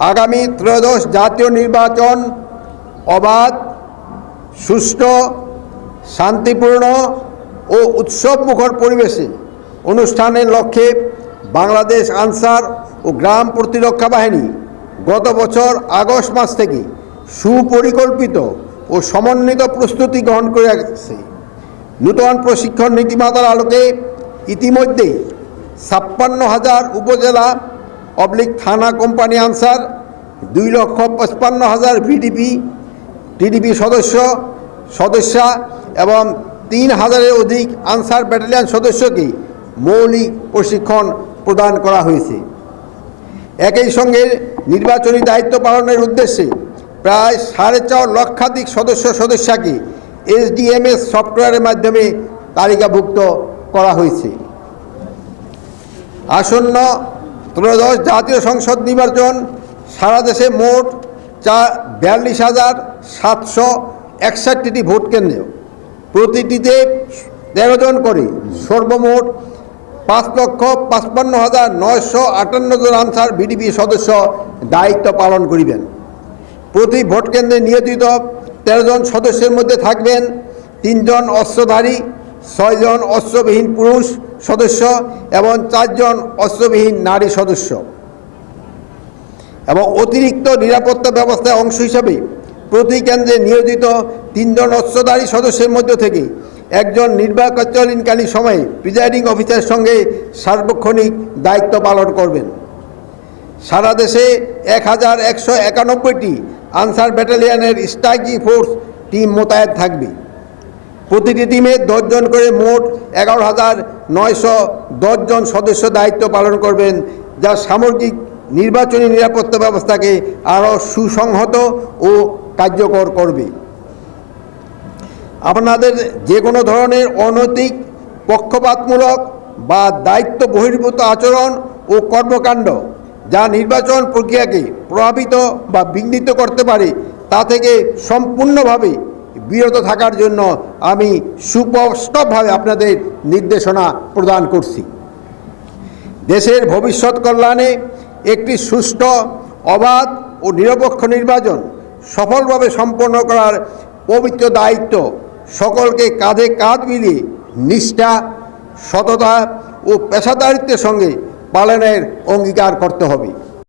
আগামী ত্রয়োদশ জাতীয় নির্বাচন অবাধ, সুষ্ঠু, শান্তিপূর্ণ ও উৎসবমুখর পরিবেশে অনুষ্ঠানের লক্ষ্যে বাংলাদেশ আনসার ও গ্রাম প্রতিরক্ষা বাহিনী গত বছর আগস্ট মাস থেকে সুপরিকল্পিত ও সমন্বিত প্রস্তুতি গ্রহণ করে আসছে। নূতন প্রশিক্ষণ নীতিমালার আলোকে ইতিমধ্যে ৫৬,০০০ উপজেলা থানা কোম্পানি আনসার, ২,৫৫,০০০ টিডিপি সদস্যা এবং ৩,০০০-এর অধিক আনসার ব্যাটালিয়ন সদস্যকে মৌলিক প্রশিক্ষণ প্রদান করা হয়েছে। একই সঙ্গে নির্বাচনী দায়িত্ব পালনের উদ্দেশ্যে প্রায় ৪.৫ লক্ষাধিক সদস্যকে SDMS সফটওয়্যারের মাধ্যমে তালিকাভুক্ত করা হয়েছে। আসন্ন ত্রয়োদশ জাতীয় সংসদ নির্বাচন সারা দেশে মোট ৪২,৭৬১টি ভোট কেন্দ্র, প্রতিটিতে ১৩ জন করে সর্বমোট ৫,৫৫,৯৫৮ জন আনসার ভিডিপি সদস্য দায়িত্ব পালন করিবেন। প্রতি ভোট কেন্দ্রে নিয়োজিত ১৩ জন সদস্যের মধ্যে থাকবেন ৩ জন অস্ত্রধারী, ৬ জন অস্ত্রবিহীন পুরুষ সদস্য এবং ৪ জন অস্ত্রবিহীন নারী সদস্য। এবং অতিরিক্ত নিরাপত্তা ব্যবস্থার অংশ হিসাবে প্রতি কেন্দ্রে নিয়োজিত ৩ জন অস্ত্রধারী সদস্যের মধ্য থেকে একজন নির্বাচনকালীন সময়ে প্রিজাইডিং অফিসারের সঙ্গে সার্বক্ষণিক দায়িত্ব পালন করবেন। সারা দেশে ১,১৯১টি আনসার ব্যাটালিয়নের স্ট্রাইকিং ফোর্স টিম মোতায়েন থাকবে। প্রতিটি টিমে ১০ জন করে মোট ১১,৯১০ জন সদস্য দায়িত্ব পালন করবেন, যা সামগ্রিক নির্বাচনী নিরাপত্তা ব্যবস্থাকে আরও সুসংহত ও কার্যকর করবে। আপনাদের যে কোনো ধরনের অনৈতিক, পক্ষপাতমূলক বা দায়িত্ব বহির্ভূত আচরণ ও কর্মকাণ্ড যা নির্বাচন প্রক্রিয়াকে প্রভাবিত বা বিঘ্নিত করতে পারে তা থেকে সম্পূর্ণভাবে বিরত থাকার জন্য আমি সুস্পষ্টভাবে আপনাদের নির্দেশনা প্রদান করছি। দেশের ভবিষ্যৎ কল্যাণে একটি সুষ্ঠু, অবাধ ও নিরপেক্ষ নির্বাচন সফলভাবে সম্পন্ন করার পবিত্র দায়িত্ব সকলকে কাঁধে কাঁধ মিলিয়ে নিষ্ঠা, সততা ও পেশাদারিত্বের সঙ্গে পালনের অঙ্গীকার করতে হবে।